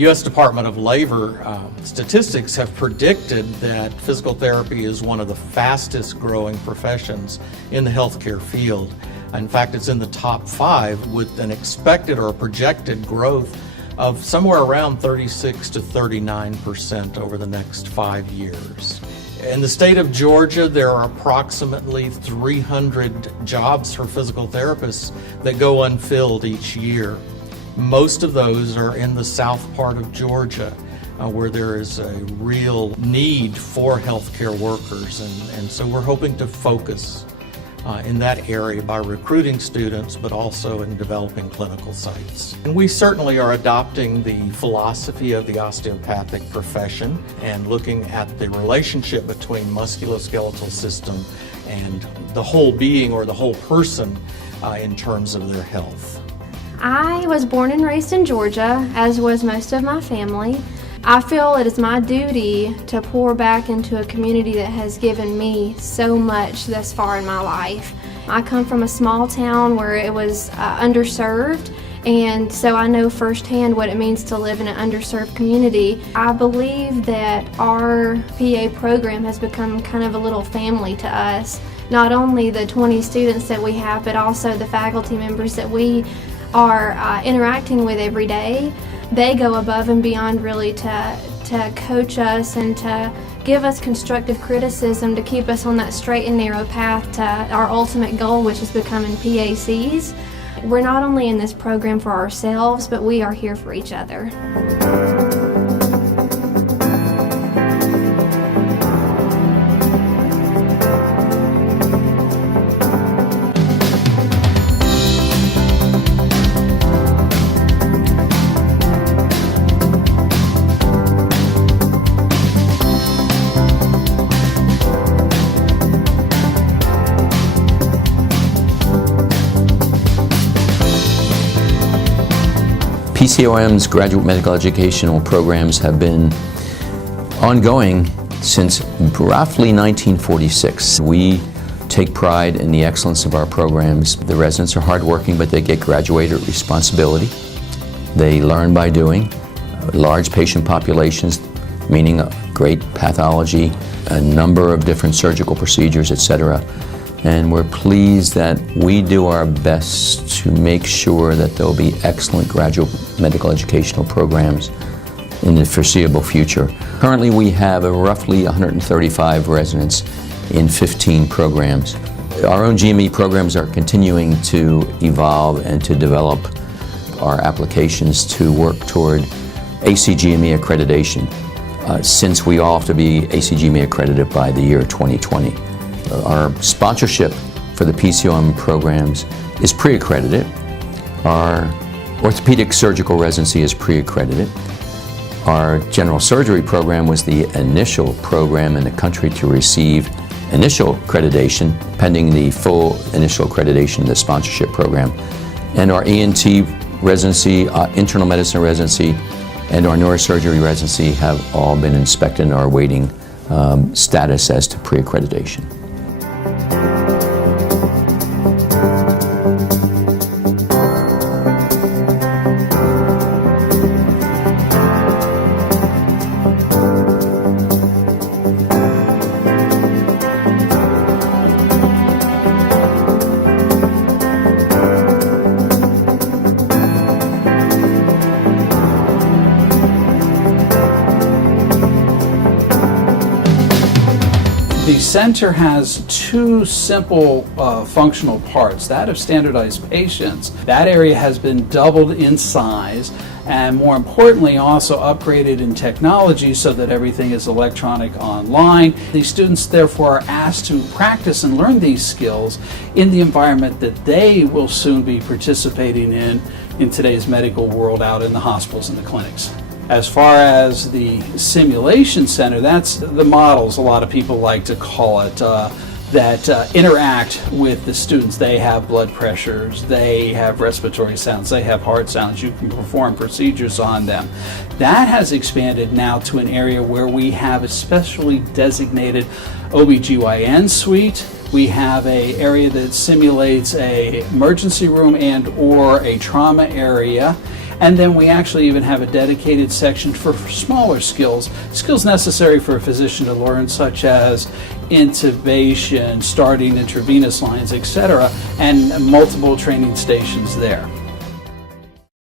U.S. Department of Labor statistics have predicted that physical therapy is one of the fastest growing professions in the healthcare field. In fact, it's in the top 5 with an expected or projected growth of somewhere around 36 to 39% over the next 5 years. In the state of Georgia, there are approximately 300 jobs for physical therapists that go unfilled each year. Most of those are in the south part of Georgia, where there is a real need for healthcare workers. And so we're hoping to focus in that area by recruiting students, but also in developing clinical sites. And we certainly are adopting the philosophy of the osteopathic profession and looking at the relationship between musculoskeletal system and the whole being or the whole person in terms of their health. I was born and raised in Georgia, as was most of my family. I feel it is my duty to pour back into a community that has given me so much thus far in my life. I come from a small town where it was underserved, and so I know firsthand what it means to live in an underserved community. I believe that our PA program has become kind of a little family to us. Not only the 20 students that we have, but also the faculty members that we are interacting with every day. They go above and beyond really to coach us and to give us constructive criticism to keep us on that straight and narrow path to our ultimate goal, which is becoming PACs. We're not only in this program for ourselves, but we are here for each other. PCOM's graduate medical educational programs have been ongoing since roughly 1946. We take pride in the excellence of our programs. The residents are hardworking, but they get graduated responsibility. They learn by doing. Large patient populations, meaning a great pathology, a number of different surgical procedures, etc. And we're pleased that we do our best to make sure that there will be excellent graduate medical educational programs in the foreseeable future. Currently, we have roughly 135 residents in 15 programs. Our own GME programs are continuing to evolve and to develop our applications to work toward ACGME accreditation, since we all have to be ACGME accredited by the year 2020. Our sponsorship for the PCOM programs is pre-accredited. Our orthopedic surgical residency is pre-accredited. Our general surgery program was the initial program in the country to receive initial accreditation, pending the full initial accreditation of the sponsorship program. And our ENT residency, internal medicine residency, and our neurosurgery residency have all been inspected and are awaiting status as to pre-accreditation. The center has two simple functional parts, that of standardized patients. That area has been doubled in size and more importantly also upgraded in technology so that everything is electronic online. These students therefore are asked to practice and learn these skills in the environment that they will soon be participating in today's medical world out in the hospitals and the clinics. As far as the simulation center, that's the models, a lot of people like to call it, that interact with the students. They have blood pressures, they have respiratory sounds, they have heart sounds. You can perform procedures on them. That has expanded now to an area where we have a specially designated OBGYN suite. We have an area that simulates an emergency room and or a trauma area. And then we actually even have a dedicated section for smaller skills necessary for a physician to learn, such as intubation, starting intravenous lines, etc., and multiple training stations there.